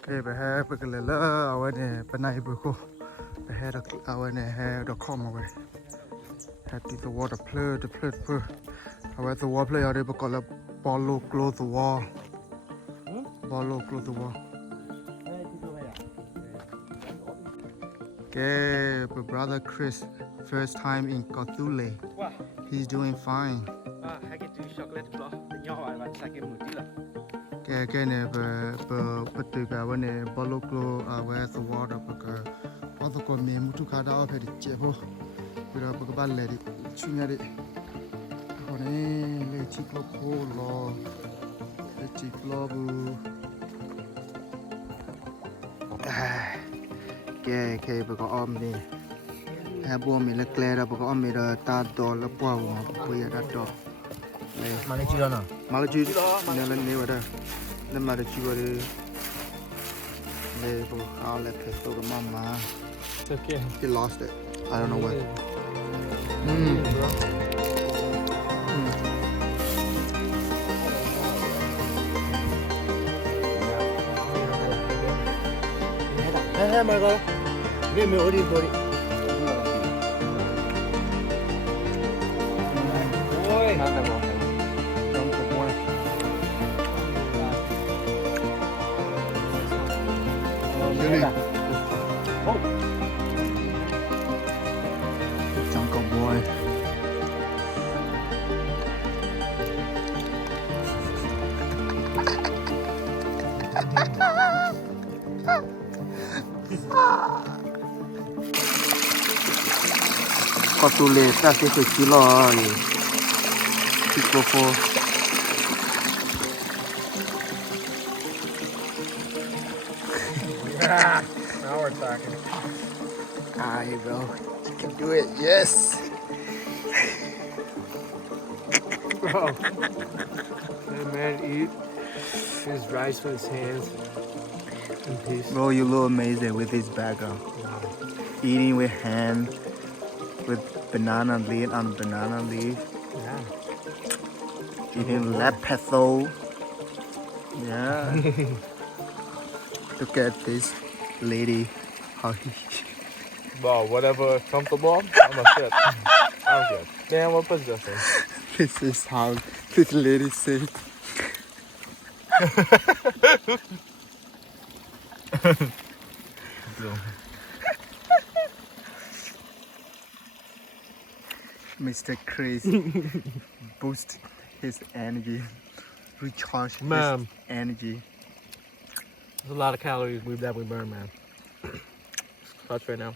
Okay, but have a little hour there, but now you the head of our hair, the comb away. Had the water play, the play, however, the water play, they call a ball close the wall. Ball close the wall. Okay, but brother Chris, first time in Kawthoolei. He's doing fine. Hai cái chocolate block nhỏ và sai cái mùi tí là cái này bờ từ cái vấn đề ball close where the water because all the con men mutu kada ở phải chế vô. Bây giờ bờ ban lấy đi chuyên nhà đi. Còn này lấy chip lo khô lo, lấy chip lo bu. cái bữa có om đi, hai bố mình là clear ra bữa có om mình là ta đo là bao mà bây giờ đã đo, mà lấy chưa nào? mà lấy chưa, nên là nếu đó, nên mà lấy chưa rồi, lấy bữa ao lấy cái số cái mama, Okay. he lost it, I don't know what. Hey, Margot. Give me all this body. Ôi. Don't put more. Really? Oh. Jungle boy. Kawthoolei ta sẽ phải chỉ lo thì cô Now we're talking. Hey bro, you can do it, yes. Bro. That man eat his rice with his hands in peace. Bro, you look amazing with this background. Eating with hand, with banana leaf on banana leaf. Yeah. Eating lepeso. Yeah. Look at this lady. How Bro, whatever comfortable, I'm a fit. I'm good. Man, what position? this is how this lady said. Mr. Crazy boost his energy, recharge his energy. There's a lot of calories that we burn, man. Clutch right now.